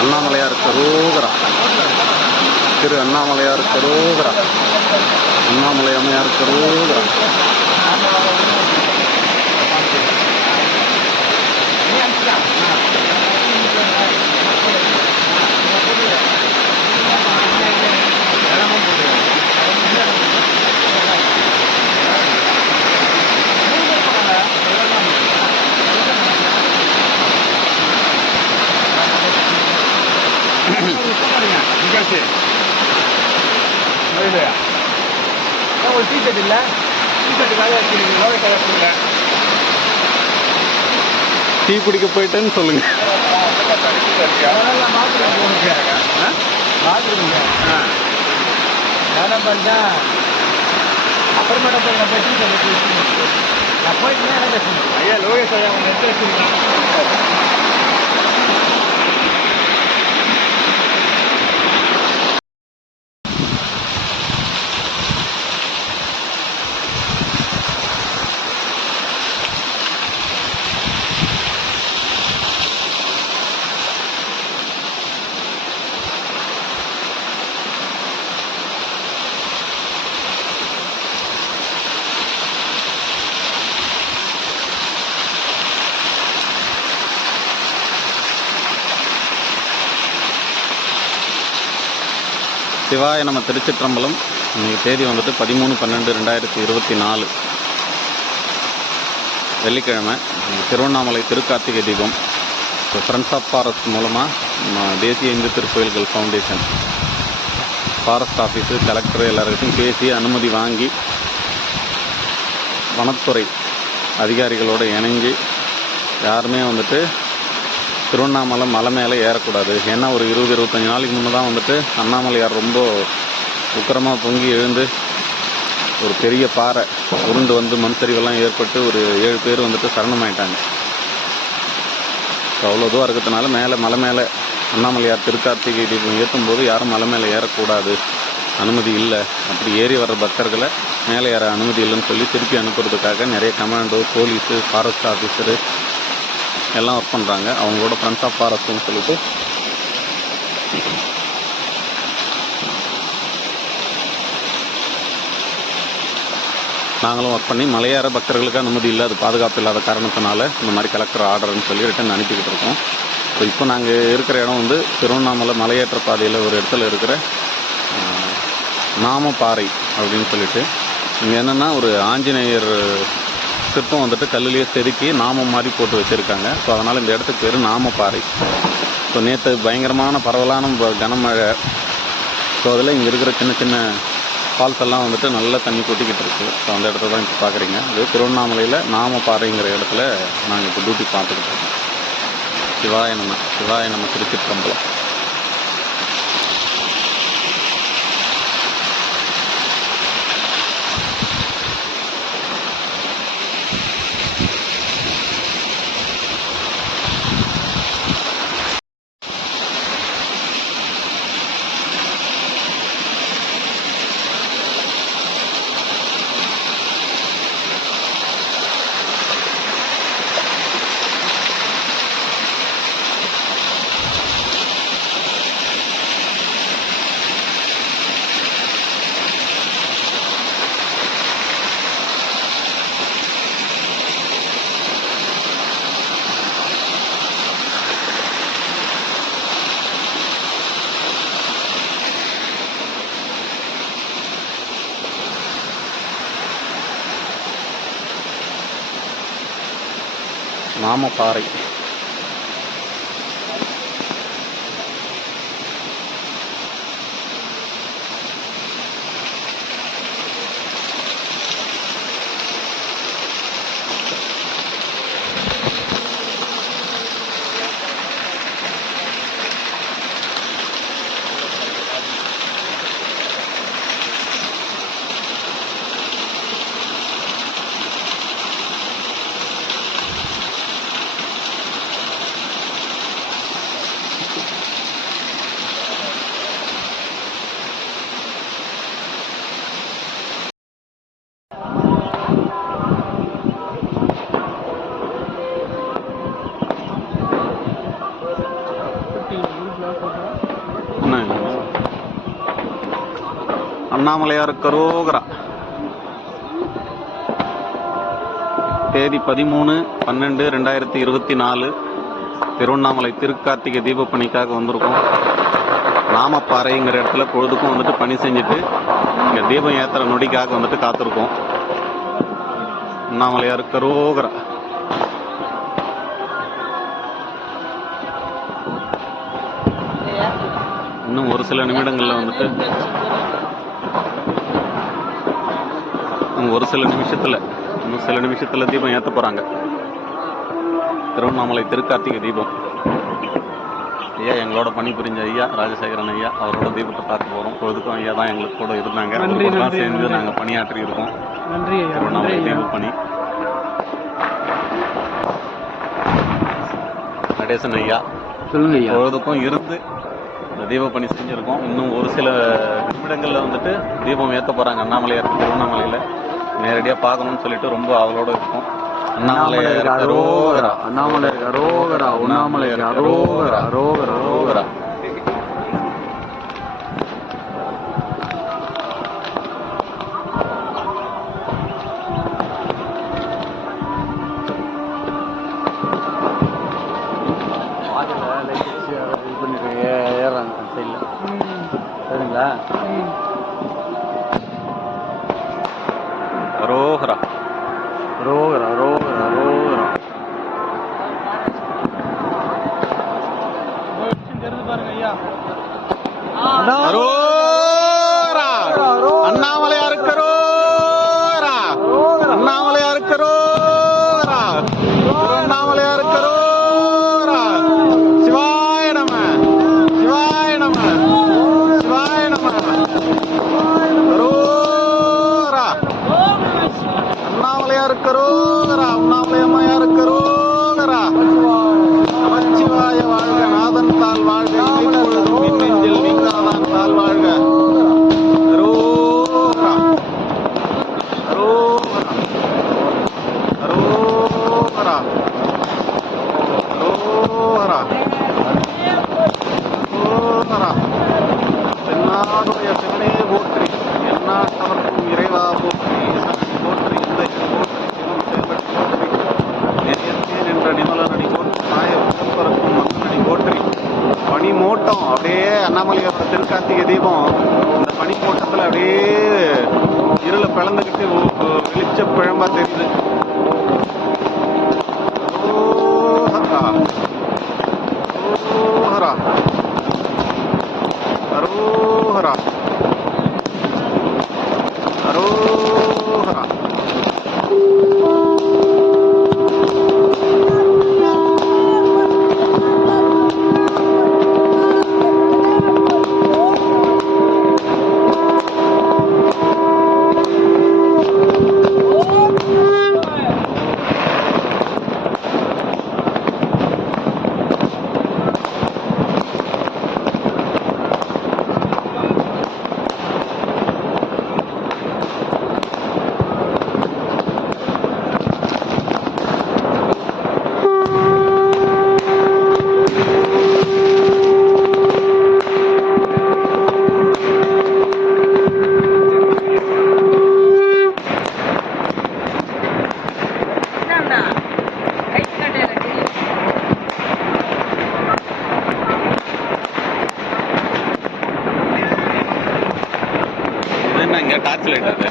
அண்ணாமலையார் கரோகரா. திரு அண்ணாமலையார் கரோகரா. அண்ணாமலை அம்மையார் கரோகரா. ஒரு டிஷர்ட் இல்லை, டிஷர்ட் வேலை இல்லை. டீ குடிக்க போயிட்டேன்னு சொல்லுங்க. வேலை பண்ணா அப்புறமேட்ட போய் நான் போயிட்டு என்ன பேசணும்? ஐயா லோகேஷ் ஐயா அவங்க எடுத்து வச்சுருக்கேன். சிவாய நம்ம திருச்சிற்றம்பலம். இன்றைக்கி தேதி வந்துட்டு 13/12/2024 வெள்ளிக்கிழமை. திருவண்ணாமலை திருக்கார்த்திகை தீபம். இப்போ ஃப்ரெண்ட்ஸ் ஆஃப் ஃபாரஸ்ட் மூலமாக தேசிய இந்து திருக்கோயில்கள் ஃபவுண்டேஷன் ஃபாரஸ்ட் ஆஃபீஸு கலெக்டர் எல்லாருக்கிட்டையும் பேசி அனுமதி வாங்கி வனத்துறை அதிகாரிகளோடு இணைஞ்சு யாருமே வந்துட்டு திருவண்ணாமலை மலை மேலே ஏறக்கூடாது. ஏன்னா ஒரு 20-25 நாளைக்கு முன்னே தான் வந்துட்டு அண்ணாமலையார் ரொம்ப உக்கரமாக பொங்கி எழுந்து ஒரு பெரிய பாறை உருண்டு வந்து மண் சரிவெல்லாம் ஏற்பட்டு ஒரு 7 பேர் வந்துட்டு சரணமாயிட்டாங்க. அவ்வளோ தூரம் இருக்கிறதுனால மலை மேலே அண்ணாமலையார் திருக்கார்த்திகை தீபம் ஏற்றும் போது யாரும் மலை மேலே ஏறக்கூடாது, அனுமதி இல்லை. அப்படி ஏறி வர்ற பக்தர்களை மேலே ஏற அனுமதி இல்லைன்னு சொல்லி திருப்பி அனுப்புறதுக்காக நிறைய கமாண்டோ, போலீஸு, ஃபாரஸ்ட் ஆஃபீஸரு எல்லாம் ஒர்க் பண்ணுறாங்க. அவங்களோட ஃப்ரெண்ட்ஸ் ஆஃப் ஃபாரஸ்ட்னு சொல்லிட்டு நாங்களும் ஒர்க் பண்ணி மலையேற பக்தர்களுக்கு அனுமதி இல்லை, அது பாதுகாப்பு இல்லாத காரணத்தினால இந்த மாதிரி கலெக்டர் ஆர்டர்னு சொல்லி ரிட்டன் அனுப்பிக்கிட்டு இருக்கோம். இப்போ நாங்கள் இருக்கிற இடம் வந்து திருவண்ணாமலை மலையேற்ற பாதையில் ஒரு இடத்துல இருக்கிற நாமப்பாறை அப்படின்னு சொல்லிட்டு, இங்கே என்னென்னா ஒரு ஆஞ்சநேயர் சிற்பம் வந்துட்டு கல்லுலேயே செதுக்கி நாமம் மாதிரி போட்டு வச்சுருக்காங்க. ஸோ அதனால் இந்த இடத்துக்கு பேர் நாமப்பாறை. ஸோ நேற்று பயங்கரமான பரவலான கனமழை. ஸோ அதில் இங்கே இருக்கிற சின்ன சின்ன ஃபால்ஸ் எல்லாம் வந்துட்டு நல்லா தண்ணி கொட்டிக்கிட்டு இருக்குது. ஸோ அந்த இடத்த தான் இப்போ பார்க்குறீங்க. அது திருவண்ணாமலையில் நாமப்பாறைங்கிற இடத்துல நாங்கள் இப்போ டியூட்டி பார்த்துக்கிட்டு இருக்கோம். சிவாய நம்ம திருச்சிற்றம்பலம். நாமப்பாறை. அண்ணாமலையாருக்கு அரோகரா. தேதி 13/12/2024 திருவண்ணாமலை திருக்கார்த்திகை தீபப்பணிக்காக வந்திருக்கோம். நாமப்பாறைங்கிற இடத்துல பொழுதுக்கும் வந்துட்டு பணி செஞ்சுட்டு இங்கே தீபம் ஏத்துற நொடிக்காக வந்துட்டு காத்திருக்கோம். அண்ணாமலையாருக்கு அரோகரா. இன்னும் ஒரு சில நிமிடங்கள்ல வந்துட்டு இன்னும் சில நிமிஷத்துல தீபம் ஏத்த போறாங்க. திருவண்ணாமலை திருக்கார்த்திகை தீபம். ஐயா எங்களோட பணிபுரிஞ்ச ஐயா ராஜசேகரன் ஐயா அவரோட தீபத்தை பார்க்க போறோம். பொழுதுக்கும் ஐயா தான் எங்களுக்கு கூட இருந்தாங்க. சேர்ந்து நாங்க பணியாற்றி இருக்கோம். நன்றி. திருவண்ணாமலை தீப பணி. நடேசன் ஐயா சொல்லுங்க ஐயா. பொழுதுக்கும் இருந்து இந்த தீப பணி செஞ்சிருக்கோம். இன்னும் ஒரு சில நிமிடங்கள்ல வந்துட்டு தீபம் ஏத்த போறாங்க அண்ணாமலையார் திருவண்ணாமலையில. நேரடியா பார்க்கணும்னு சொல்லிட்டு ரொம்ப அவளோட இருக்கும். அண்ணாமலையார் அரோகரா. அண்ணாமலையார் அரோகரா. அண்ணாமலையார் அரோகரா. அரோகரா. அரோகரா. ஏறாங்க சைடில் சரிங்களா. அரோகரா. அரோகரா. அரோகரா. அரோகரா. பாருங்க ஐயா. அரோகரா. அண்ணாமலையாருக்கு அரோகரா. அண்ணாமலையாருக்கு அரோகரா. திருவண்ணாமலையாருக்கு அரோகரா. சிவாய நம. சிவாய நம. சிவாய நம. அரோகரா. அண்ணாமலையாருக்கு அரோகரா. அண்ணாமலை அம்மையாருக்கு அரோகரா. நமச்சிவாய வாழ்க. நாதன் தாள் வாழ்க. இப்பொழுதும் என் நெஞ்சில் நீங்காதான் தாள் வாழ்க. அரோகரா. அரோகரா. அரோகரா. அரோகரா. அரோகரா. தென்னாடுடைய சிவனே போற்றி. எந்நாட்டவர்க்கும் இறைவா போற்றி. ஈசனை போற்றி. இந்தை போற்றி. சிவம் சேவடி போற்றி. நேயத்தேன் என்ற நிமலனடி போற்றி. நாய புகழ்பரக்கும் மன்னனடி போற்றி. பனிமூட்டம் அப்படியே அண்ணாமலையோட திருக்கார்த்திகை தீபம் இந்த பனிமூட்டத்தில் அப்படியே இருளை பிளந்துக்கிட்டு வெளிச்ச பிழம்பா தெரியுது. அரோகரா. அரோகரா. அரோகரா. டார்ச் லைட் அது